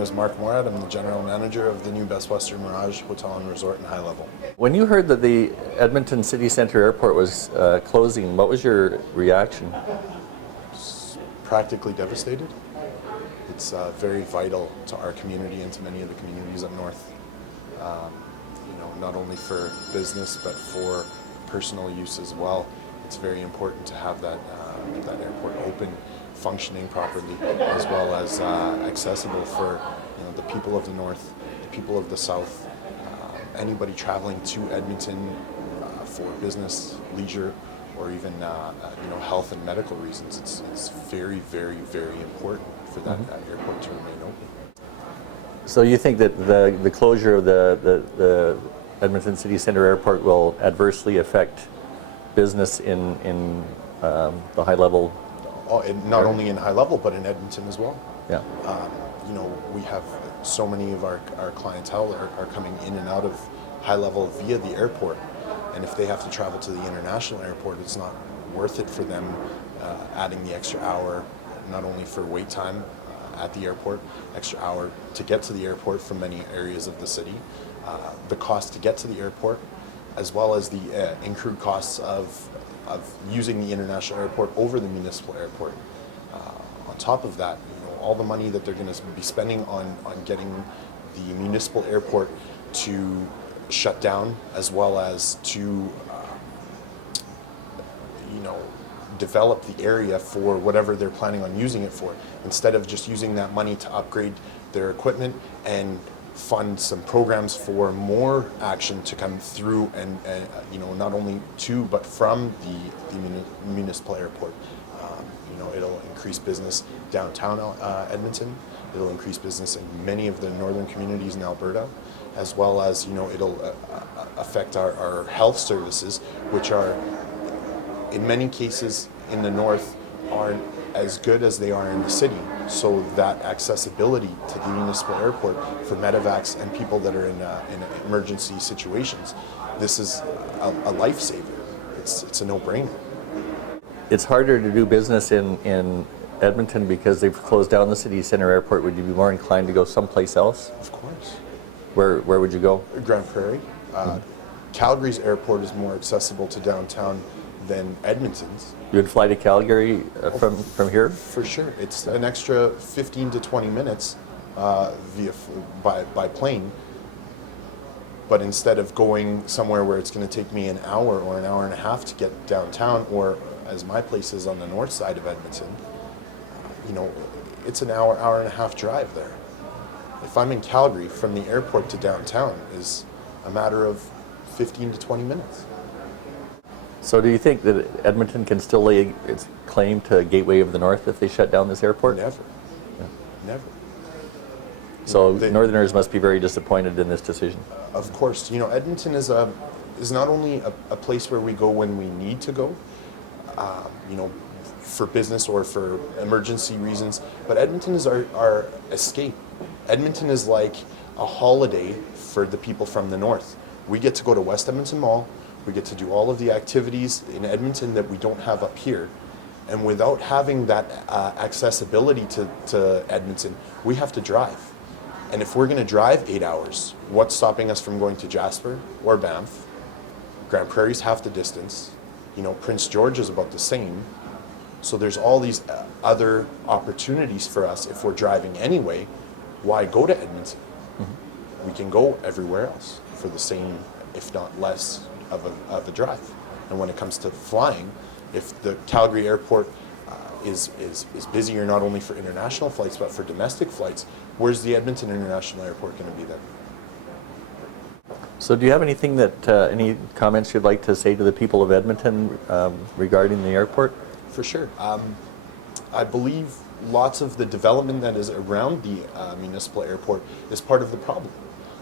name is Mark Morad. I'm the general manager of the new Westen Mirage Hotel and Resort and High Level. When you heard that the Edmonton City Centre Airport was closing, what was your reaction? Practically devastated. It's very vital to our community and to many of the communities up north. Not only for business but for personal use as well. It's very important to have that airport open, functioning properly, as well as accessible for the people of the north, the people of the south, anybody traveling to Edmonton for business, leisure, or even health and medical reasons. It's very, very, very important for that airport to remain open. So you think that the closure of the Edmonton City Centre Airport will adversely affect business in the high level? Not only in high level, but in Edmonton as well. Yeah. We have so many of our clientele are coming in and out of high level via the airport, and if they have to travel to the international airport, it's not worth it for them adding the extra hour, not only for wait time at the airport, extra hour to get to the airport from many areas of the city, the cost to get to the airport, as well as the incurred costs of using the international airport over the municipal airport. On top of that, all the money that they're going to be spending on getting the municipal airport to shut down, as well as to develop the area for whatever they're planning on using it for, instead of just using that money to upgrade their equipment and fund some programs for more action to come through and not only to but from the municipal airport. It'll increase business downtown Edmonton. It'll increase business in many of the northern communities in Alberta, as well as it'll affect our health services, which are in many cases in the north aren't as good as they are in the city. So that accessibility to the municipal airport for medevacs and people that are in emergency situations, this is a lifesaver. It's a no-brainer. It's harder to do business in Edmonton because they've closed down the city centre airport. Would you be more inclined to go someplace else? Of course. Where would you go? Grand Prairie. Calgary's airport is more accessible to downtown than Edmonton's. You would fly to Calgary from here? For sure. It's an extra 15 to 20 minutes by plane. But instead of going somewhere where it's going to take me an hour or an hour and a half to get downtown, or as my place is on the north side of Edmonton, it's an hour and a half drive there. If I'm in Calgary, from the airport to downtown is a matter of 15 to 20 minutes. So do you think that Edmonton can still lay its claim to Gateway of the North if they shut down this airport? Never. Yeah. Never. So Northerners must be very disappointed in this decision. Of course. Edmonton is not only a place where we go when we need to go, for business or for emergency reasons, but Edmonton is our escape. Edmonton is like a holiday for the people from the north. We get to go to West Edmonton Mall. We get to do all of the activities in Edmonton that we don't have up here. And without having that accessibility to Edmonton, we have to drive. And if we're going to drive 8 hours, what's stopping us from going to Jasper or Banff? Grand Prairie's half the distance. Prince George is about the same. So there's all these other opportunities for us. If we're driving anyway, why go to Edmonton? Mm-hmm. We can go everywhere else for the same, if not less, of a drive. And when it comes to flying, if the Calgary airport is busier not only for international flights but for domestic flights, where's the Edmonton International Airport going to be then? So do you have anything any comments you'd like to say to the people of Edmonton regarding the airport? For sure. I believe lots of the development that is around the municipal airport is part of the problem.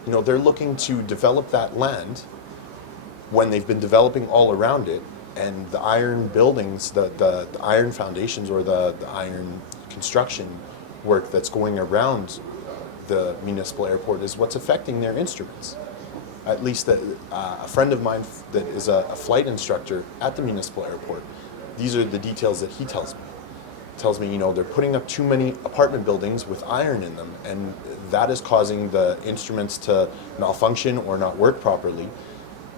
They're looking to develop that land when they've been developing all around it, and the iron buildings, the iron foundations or the iron construction work that's going around the municipal airport is what's affecting their instruments. At least a friend of mine that is a flight instructor at the municipal airport, these are the details that he tells me. tells me, they're putting up too many apartment buildings with iron in them, and that is causing the instruments to malfunction or not work properly.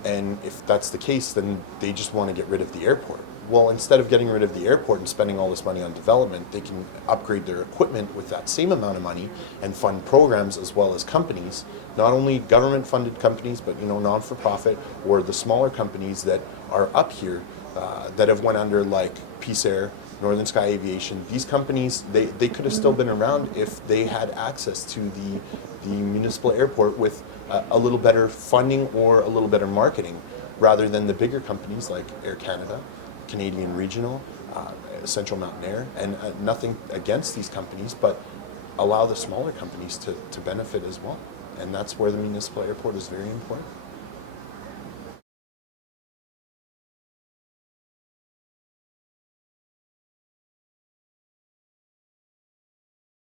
And if that's the case, then they just want to get rid of the airport. Well, instead of getting rid of the airport and spending all this money on development, they can upgrade their equipment with that same amount of money and fund programs as well as companies, not only government-funded companies, but non-for-profit, or the smaller companies that are up here that have went under, like Peace Air, Northern Sky Aviation. These companies, they could have still been around if they had access to the municipal airport with a little better funding or a little better marketing, rather than the bigger companies like Air Canada, Canadian Regional, Central Mountain Air, and nothing against these companies, but allow the smaller companies to benefit as well. And that's where the municipal airport is very important.